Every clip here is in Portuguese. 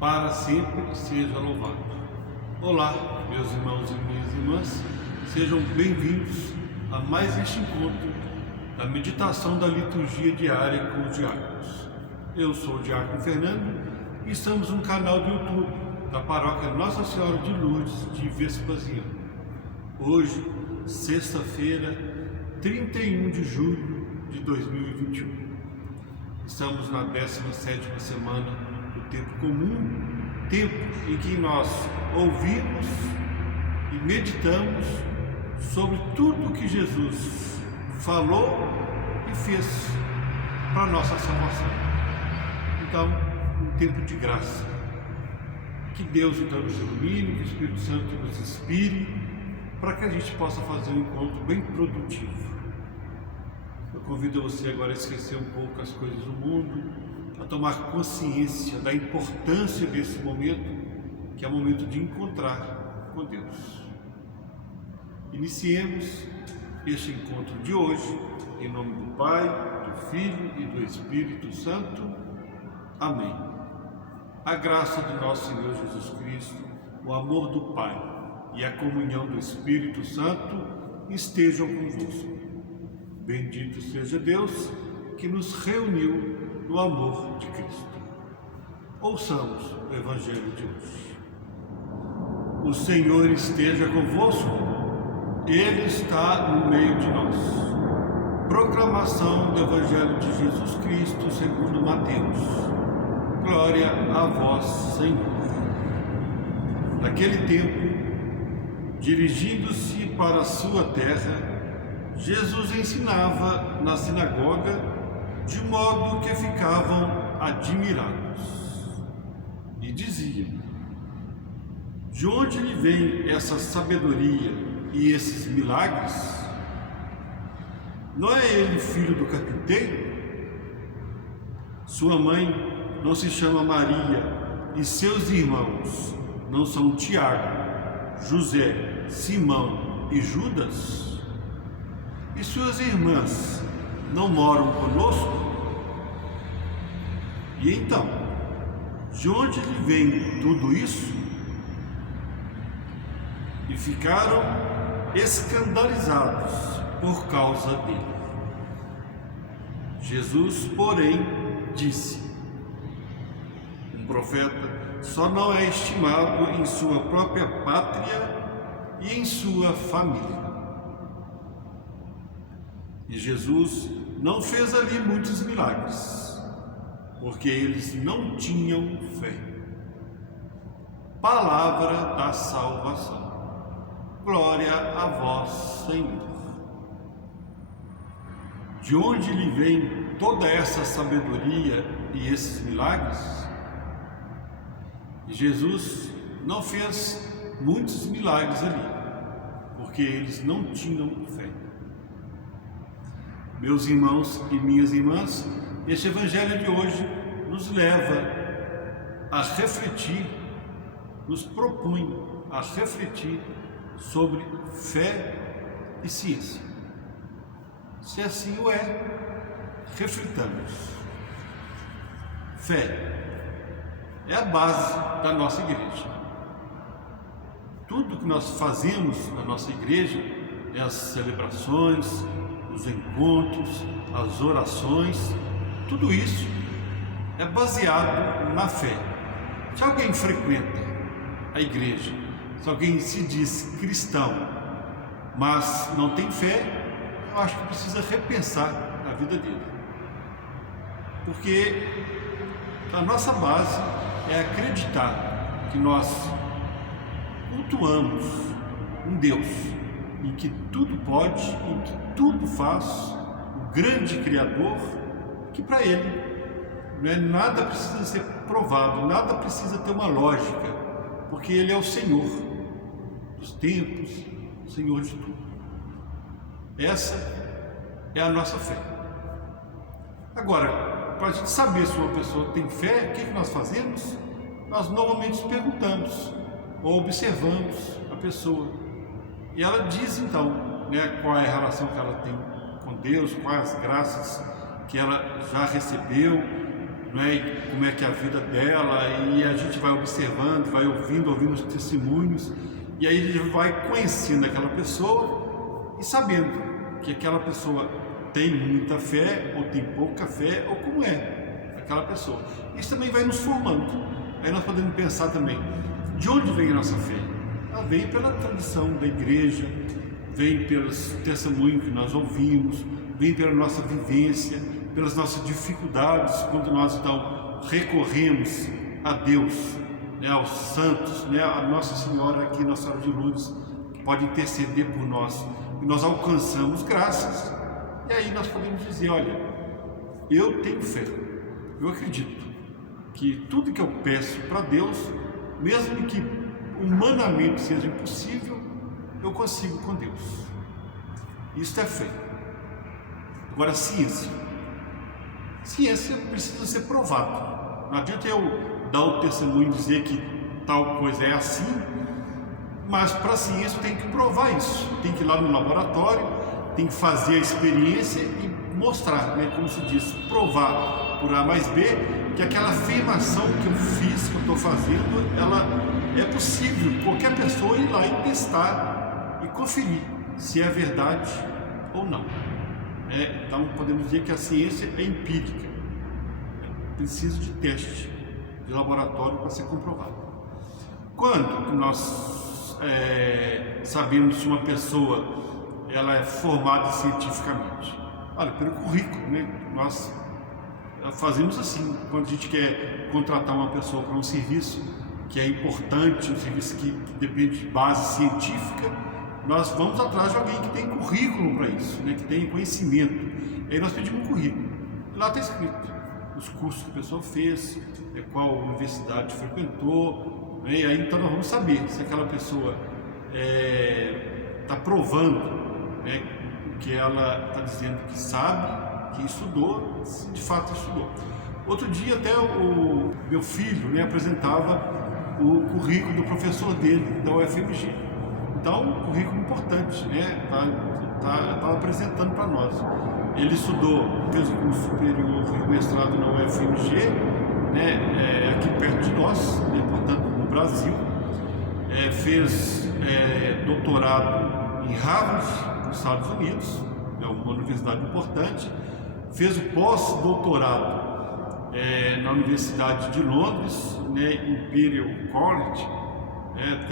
para sempre seja louvado. Olá, meus irmãos e minhas irmãs, sejam bem-vindos a mais este encontro da meditação da liturgia diária com os diáconos. Eu sou o Diácono Fernando e estamos no canal do YouTube da Paróquia Nossa Senhora de Lourdes de Vespasiano. Hoje, sexta-feira, 31 de julho de 2021. Estamos na 17ª semana do Tempo Comum, tempo em que nós ouvimos e meditamos sobre tudo o que Jesus falou e fez para a nossa salvação. Então, um tempo de graça. Que Deus então nos ilumine, que o Espírito Santo nos inspire, para que a gente possa fazer um encontro bem produtivo. Eu convido você agora a esquecer um pouco as coisas do mundo, a tomar consciência da importância desse momento, que é o momento de encontrar com Deus. Iniciemos este encontro de hoje, em nome do Pai, do Filho e do Espírito Santo. Amém. A graça de nosso Senhor Jesus Cristo, o amor do Pai e a comunhão do Espírito Santo estejam convosco. Bendito seja Deus que nos reuniu no amor de Cristo. Ouçamos o Evangelho de hoje. O Senhor esteja convosco, Ele está no meio de nós. Proclamação do Evangelho de Jesus Cristo segundo Mateus. Glória a vós, Senhor. Naquele tempo, dirigindo-se para a sua terra, Jesus ensinava na sinagoga, de modo que ficavam admirados. E diziam: de onde lhe vem essa sabedoria e esses milagres? Não é ele filho do carpinteiro? Sua mãe não se chama Maria, e seus irmãos não são Tiago, José, Simão e Judas? E suas irmãs não moram conosco? E então, de onde lhe vem tudo isso? E ficaram escandalizados por causa dele. Jesus, porém, disse: um profeta só não é estimado em sua própria pátria e em sua família. E Jesus não fez ali muitos milagres, porque eles não tinham fé. Palavra da salvação. Glória a vós, Senhor. De onde lhe vem toda essa sabedoria e esses milagres? E Jesus não fez muitos milagres ali, porque eles não tinham fé. Meus irmãos e minhas irmãs, este Evangelho de hoje nos leva a refletir, nos propõe a refletir sobre fé e ciência. Se assim o é, reflitamos. Fé é a base da nossa igreja. Tudo que nós fazemos na nossa igreja, as celebrações, os encontros, as orações, tudo isso é baseado na fé. Se alguém frequenta a igreja, se alguém se diz cristão, mas não tem fé, eu acho que precisa repensar a vida dele. Porque a nossa base é acreditar que nós cultuamos um Deus em que tudo pode, em que tudo faz, o grande Criador, que para Ele nada precisa ser provado, nada precisa ter uma lógica, porque Ele é o Senhor dos tempos, o Senhor de tudo. Essa é a nossa fé. Agora, para a gente saber se uma pessoa tem fé, o que nós fazemos? Nós normalmente perguntamos ou observamos a pessoa. E ela diz então, qual é a relação que ela tem com Deus, quais as graças que ela já recebeu, não é? E como é que é a vida dela, e a gente vai observando, vai ouvindo os testemunhos, e aí a gente vai conhecendo aquela pessoa e sabendo que aquela pessoa tem muita fé, ou tem pouca fé, ou como é aquela pessoa. Isso também vai nos formando. Aí nós podemos pensar também, de onde vem a nossa fé? Ela vem pela tradição da igreja, vem pelos testemunhos que nós ouvimos, vem pela nossa vivência, pelas nossas dificuldades, quando nós então recorremos a Deus, né, aos santos, né, a Nossa Senhora aqui, Nossa Senhora de Lourdes, que pode interceder por nós, e nós alcançamos graças. E aí nós podemos dizer, olha, eu tenho fé, eu acredito que tudo que eu peço para Deus, mesmo que humanamente seja impossível, eu consigo com Deus. Isso é fé. Agora, ciência precisa ser provada. Não adianta eu dar o testemunho e dizer que tal coisa é assim, mas para a ciência tem que provar isso, tem que ir lá no laboratório, tem que fazer a experiência e mostrar, né, como se diz, provar por A mais B, que aquela afirmação que eu fiz, que eu estou fazendo, ela é possível qualquer pessoa ir lá e testar e conferir se é verdade ou não. Então podemos dizer que a ciência é empírica, precisa de teste de laboratório para ser comprovado. Quando nós sabemos se uma pessoa ela é formada cientificamente? Olha, pelo currículo, né? Nós fazemos assim, quando a gente quer contratar uma pessoa para um serviço que é importante, um serviço que depende de base científica, nós vamos atrás de alguém que tem currículo para isso, né? Que tem conhecimento. E aí nós pedimos um currículo. Lá está escrito os cursos que a pessoa fez, qual universidade frequentou, né? E aí então nós vamos saber se aquela pessoa está provando, né, o que ela está dizendo que sabe, que estudou, se de fato estudou. Outro dia até o meu filho, né, apresentava o currículo do professor dele, da UFMG. Então, um currículo importante, né? Estava apresentando para nós. Ele estudou, fez o curso superior e o mestrado na UFMG, né? Aqui perto de nós, né? Portanto, no Brasil. Fez doutorado em Harvard, nos Estados Unidos, é uma universidade importante. Fez o pós-doutorado na Universidade de Londres, né? Imperial College.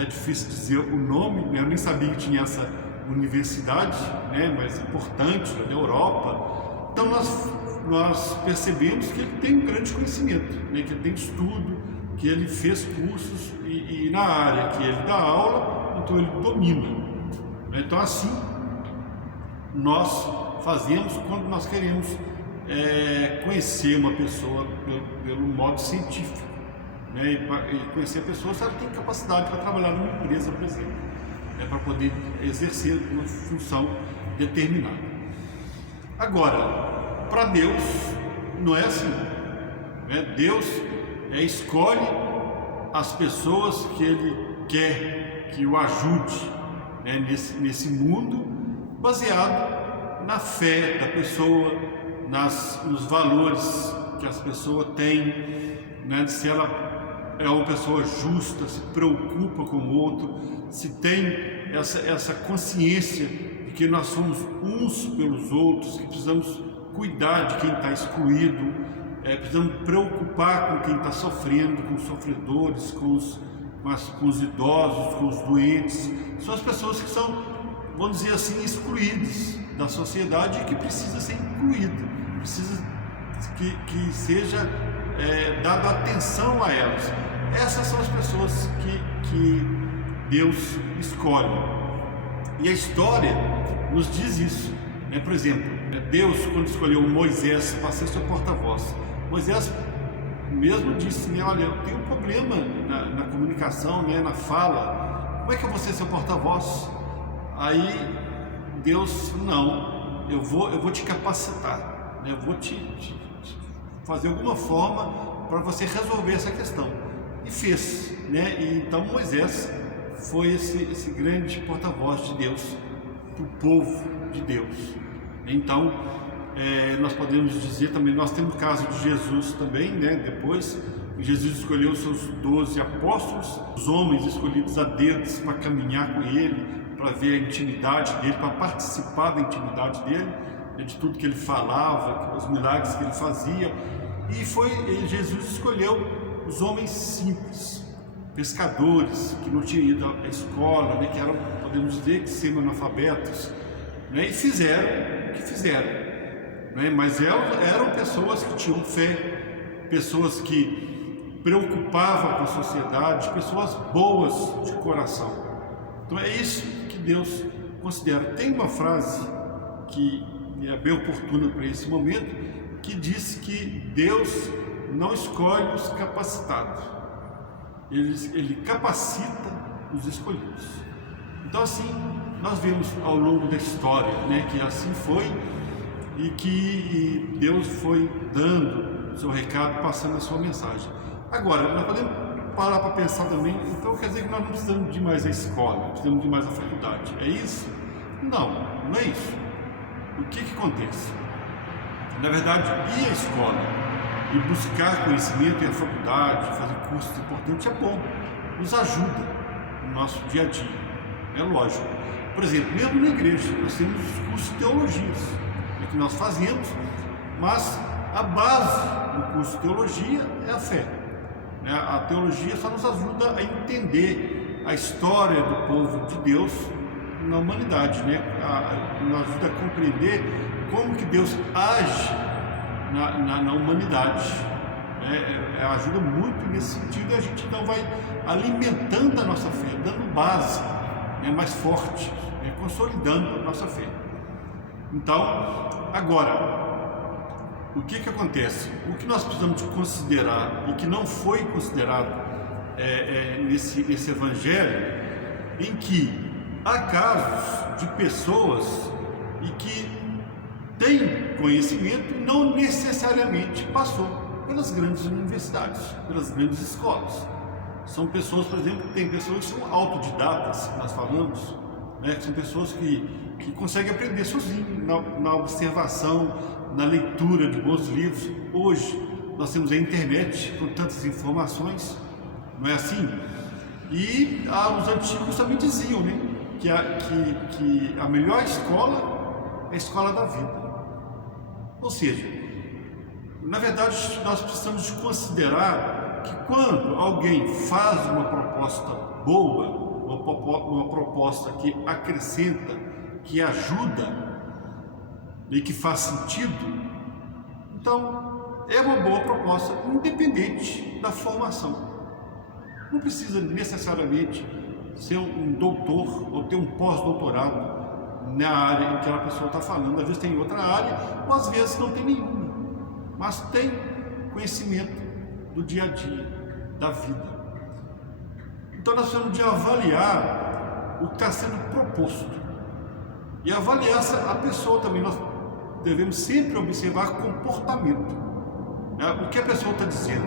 É difícil dizer o nome, né? Eu nem sabia que tinha essa universidade, né? Mas importante, da Europa. Então nós percebemos que ele tem um grande conhecimento, né? Que ele tem estudo, que ele fez cursos e na área que ele dá aula, então ele domina. Então assim nós fazemos quando nós queremos conhecer uma pessoa pelo modo científico. E conhecer a pessoa, se ela tem capacidade para trabalhar numa empresa, por exemplo, para poder exercer uma função determinada. Agora, para Deus não é assim. Deus escolhe as pessoas que Ele quer que o ajude, nesse mundo, baseado na fé da pessoa, nos valores que as pessoas têm, se ela é uma pessoa justa, se preocupa com o outro, se tem essa consciência de que nós somos uns pelos outros, que precisamos cuidar de quem está excluído, precisamos preocupar com quem está sofrendo, com os sofredores, com os idosos, com os doentes. São as pessoas que são, vamos dizer assim, excluídas da sociedade e que precisa ser incluída, precisa que seja dada atenção a elas. Essas são as pessoas que Deus escolhe. E a história nos diz isso. Por exemplo, Deus, quando escolheu Moisés para ser seu porta-voz, Moisés mesmo disse, olha, eu tenho um problema na comunicação, na fala, como é que eu vou ser seu porta-voz? Aí Deus, não, eu vou te capacitar, eu vou te fazer alguma forma para você resolver essa questão. E fez, E então Moisés foi esse grande porta-voz de Deus, para o povo de Deus. Então, nós podemos dizer também, nós temos o caso de Jesus também, né? Depois, Jesus escolheu os seus 12 apóstolos, os homens escolhidos a dedos para caminhar com ele, para ver a intimidade dele, para participar da intimidade dele, de tudo que ele falava, os milagres que ele fazia. E Jesus escolheu os homens simples, pescadores, que não tinham ido à escola, né, que eram, podemos dizer, que semi-analfabetos, né, e fizeram o que fizeram, né, mas eram pessoas que tinham fé, pessoas que preocupavam com a sociedade, pessoas boas de coração. Então é isso que Deus considera. Tem uma frase que é bem oportuna para esse momento, que diz que Deus não escolhe os capacitados, ele capacita os escolhidos. Então assim, nós vemos ao longo da história, né, que assim foi, e que Deus foi dando o seu recado, passando a sua mensagem. Agora, nós podemos parar para pensar também, então quer dizer que nós não precisamos de mais a escola, precisamos de mais a faculdade, é isso? Não, não é isso. O que acontece? Na verdade, ir à escola e buscar conhecimento em a faculdade, fazer cursos importantes é bom, nos ajuda no nosso dia a dia, é lógico. Por exemplo, mesmo na igreja, nós temos os cursos de teologias, é que nós fazemos, mas a base do curso de teologia é a fé. A teologia só nos ajuda a entender a história do povo de Deus na humanidade, né? Nos ajuda a compreender como que Deus age na humanidade, né? Ajuda muito nesse sentido, e a gente então vai alimentando a nossa fé, dando base, né, mais forte, né, consolidando a nossa fé. Então, agora, o que acontece? O que nós precisamos considerar e que não foi considerado nesse evangelho, em que há casos de pessoas e que têm conhecimento e não necessariamente passou pelas grandes universidades, pelas grandes escolas. São pessoas, por exemplo, tem pessoas que são autodidatas, nós falamos, né, que são pessoas que conseguem aprender sozinho, na observação, na leitura de bons livros. Hoje nós temos a internet com tantas informações, não é assim? E os antigos também diziam, né, que a melhor escola é a escola da vida. Ou seja, na verdade nós precisamos considerar que quando alguém faz uma proposta boa, uma proposta que acrescenta, que ajuda e que faz sentido, então é uma boa proposta, independente da formação. Não precisa necessariamente ser um doutor ou ter um pós-doutorado na área em que aquela pessoa está falando. Às vezes tem outra área, ou às vezes não tem nenhuma, mas tem conhecimento do dia a dia, da vida. Então nós precisamos de avaliar o que está sendo proposto e avaliar a pessoa também. Nós devemos sempre observar comportamento, né? O que a pessoa está dizendo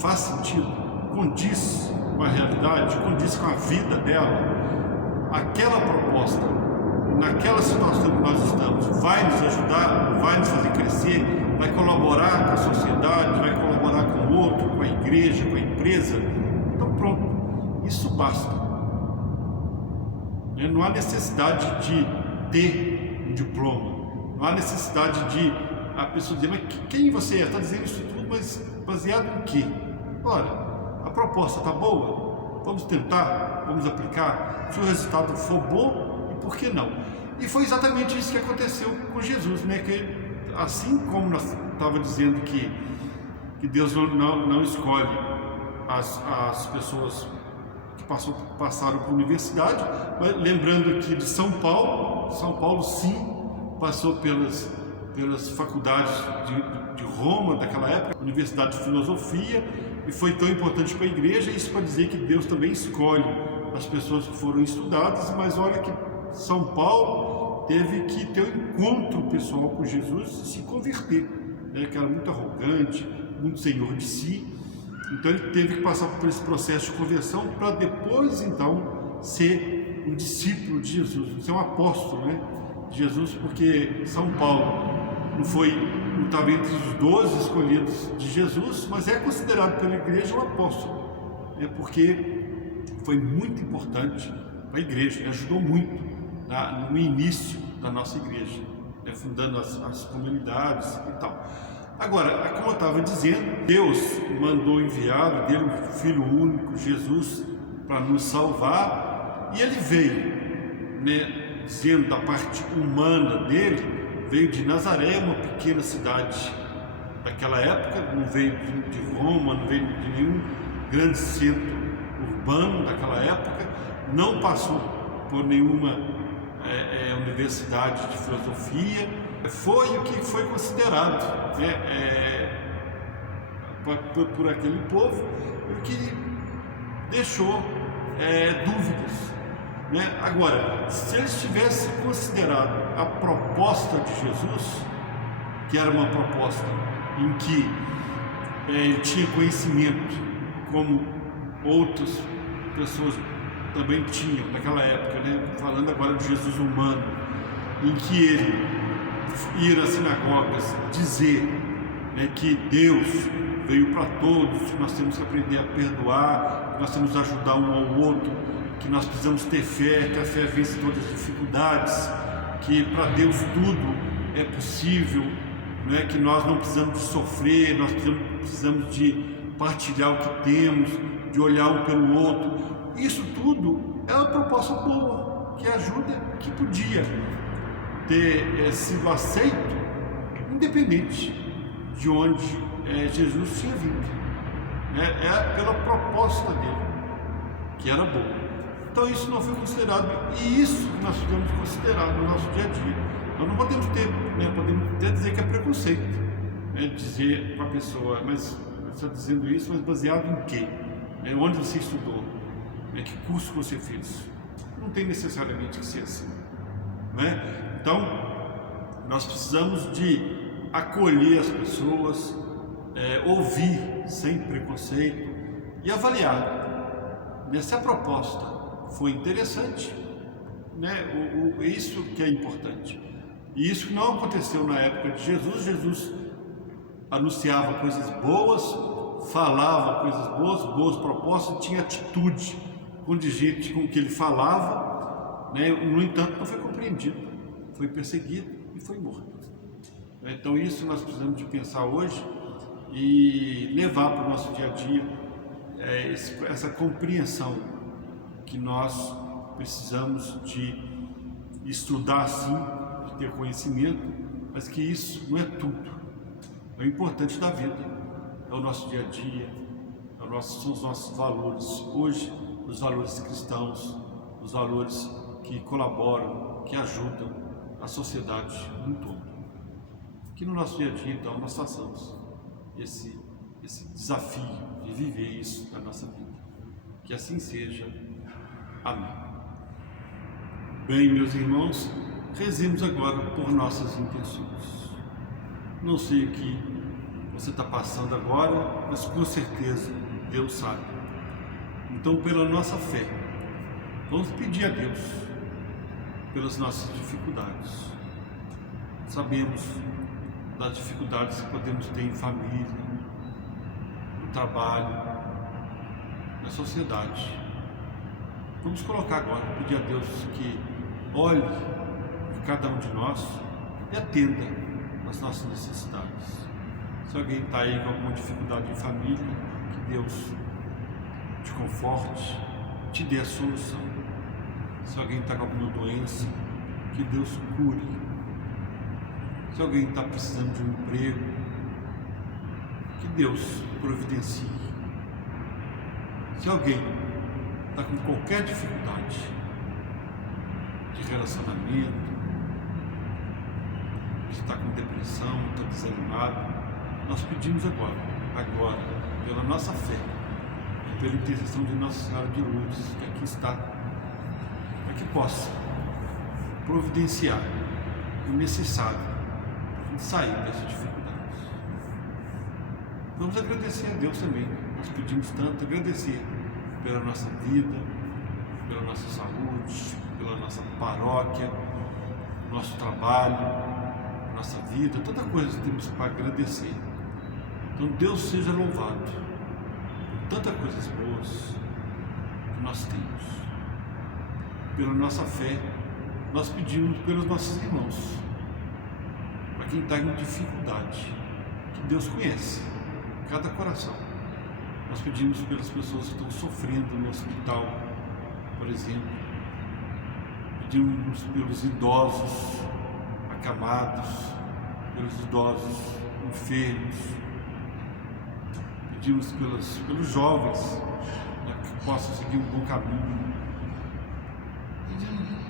faz sentido, condiz com a realidade, condiz com a vida dela. Aquela proposta, naquela situação que nós estamos, vai nos ajudar, vai nos fazer crescer, vai colaborar com a sociedade, vai colaborar com o outro, com a igreja, com a empresa. Então pronto, isso basta. Não há necessidade de ter um diploma, não há necessidade de a pessoa dizer, mas quem você é? Está dizendo isso tudo, mas baseado em quê? Ora, a proposta está boa? Vamos tentar, vamos aplicar. Se o resultado for bom, e por que não? E foi exatamente isso que aconteceu com Jesus, né? Que assim como nós estávamos dizendo que Deus não escolhe as pessoas que passaram por universidade, mas lembrando que de São Paulo sim passou pelas faculdades de Roma daquela época, Universidade de Filosofia, e foi tão importante para a igreja. Isso para dizer que Deus também escolhe as pessoas que foram estudadas, mas olha que São Paulo teve que ter um encontro pessoal com Jesus e se converter, né? Que era muito arrogante, muito senhor de si. Então ele teve que passar por esse processo de conversão para depois então ser um discípulo de Jesus, ser um apóstolo, né? de Jesus, porque São Paulo não estava entre os 12 escolhidos de Jesus, mas é considerado pela igreja um apóstolo, porque foi muito importante para a igreja, ajudou muito no início da nossa igreja, fundando as comunidades e tal. Agora, como eu estava dizendo, Deus mandou enviar, deu um Filho único, Jesus, para nos salvar, e ele veio, dizendo da parte humana dele, veio de Nazaré, uma pequena cidade daquela época, não veio de Roma, não veio de nenhum grande centro urbano daquela época, não passou por nenhuma universidade de filosofia, foi o que foi considerado por aquele povo, o que deixou dúvidas. Agora, se eles tivessem considerado a proposta de Jesus, que era uma proposta em que ele tinha conhecimento, como outras pessoas também tinham naquela época, falando agora de Jesus humano, em que ele ia às sinagogas dizer que Deus veio para todos, que nós temos que aprender a perdoar, que nós temos que ajudar um ao outro, que nós precisamos ter fé, que a fé vence todas as dificuldades, que para Deus tudo é possível, que nós não precisamos de sofrer, nós precisamos de partilhar o que temos, de olhar um pelo outro. Isso tudo é uma proposta boa, que ajuda, que podia ter sido aceito, independente de onde Jesus tinha vindo. É pela proposta dele, que era boa. Então isso não foi considerado, e isso que nós precisamos considerar no nosso dia a dia. Nós não podemos podemos até dizer que é preconceito, dizer para a pessoa, mas você está dizendo isso, mas baseado em quê? Onde você estudou? Que curso você fez? Não tem necessariamente que ser assim, Então, nós precisamos de acolher as pessoas, ouvir sem preconceito e avaliar se a proposta foi interessante, isso que é importante. E isso que não aconteceu na época de Jesus. Jesus anunciava coisas boas, falava coisas boas propostas, tinha atitude condigente com o que ele falava, no entanto não foi compreendido, foi perseguido e foi morto. Então isso nós precisamos de pensar hoje e levar para o nosso dia a dia essa compreensão que nós precisamos de estudar sim, de ter conhecimento, mas que isso não é tudo. É o importante da vida, é o nosso dia a dia, são os nossos valores. Hoje, os valores cristãos, os valores que colaboram, que ajudam a sociedade no todo. Que no nosso dia a dia, então, nós façamos esse desafio de viver isso na nossa vida. Que assim seja. Amém. Bem, meus irmãos, rezemos agora por nossas intenções. Não sei o que você está passando agora, mas com certeza Deus sabe. Então, pela nossa fé, vamos pedir a Deus pelas nossas dificuldades. Sabemos das dificuldades que podemos ter em família, no trabalho, na sociedade. Vamos colocar agora, pedir a Deus que olhe para cada um de nós e atenda às nossas necessidades. Se alguém está aí com alguma dificuldade em família, que Deus te conforte, te dê a solução. Se alguém está com alguma doença, que Deus cure. Se alguém está precisando de um emprego, que Deus providencie. Se alguém está com qualquer dificuldade de relacionamento, está com depressão, está desanimado, nós pedimos agora, pela nossa fé, e pela intercessão de Nossa Senhora de Lourdes, que aqui está, para que possa providenciar o necessário para a gente sair dessas dificuldades. Vamos agradecer a Deus também. Nós pedimos tanto, agradecer pela nossa vida, pela nossa saúde, pela nossa paróquia, nosso trabalho, a nossa vida, tanta coisa temos para agradecer. Então Deus seja louvado por tantas coisas boas que nós temos. Pela nossa fé, nós pedimos pelos nossos irmãos, para quem está em dificuldade, que Deus conhece cada coração. Nós pedimos pelas pessoas que estão sofrendo no hospital, por exemplo. Pedimos pelos idosos acamados, pelos idosos enfermos. Pedimos pelos jovens, né, que possam seguir um bom caminho.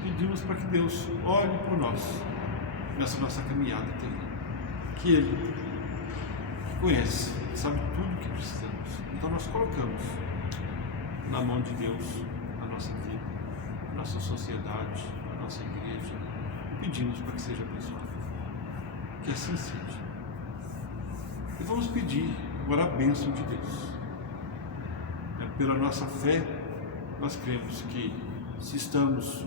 Pedimos para que Deus olhe por nós nessa nossa caminhada terrena. Que Ele, que conhece, sabe tudo o que precisamos. Então nós colocamos na mão de Deus a nossa vida, a nossa sociedade, a nossa igreja, e pedimos para que seja abençoado. Que assim seja. E vamos pedir agora a bênção de Deus. Pela nossa fé, nós cremos que se estamos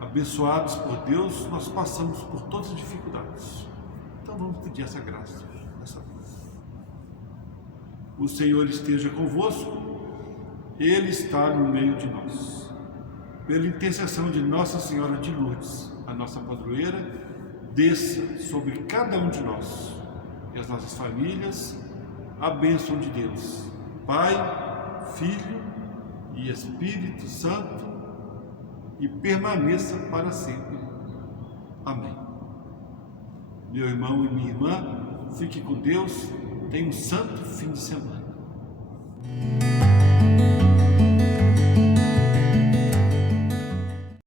abençoados por Deus, nós passamos por todas as dificuldades. Então vamos pedir essa graça dessa vez. O Senhor esteja convosco, Ele está no meio de nós. Pela intercessão de Nossa Senhora de Lourdes, a nossa padroeira, desça sobre cada um de nós e as nossas famílias a bênção de Deus, Pai, Filho e Espírito Santo, e permaneça para sempre. Amém. Meu irmão e minha irmã, fique com Deus. Tenha um santo fim de semana.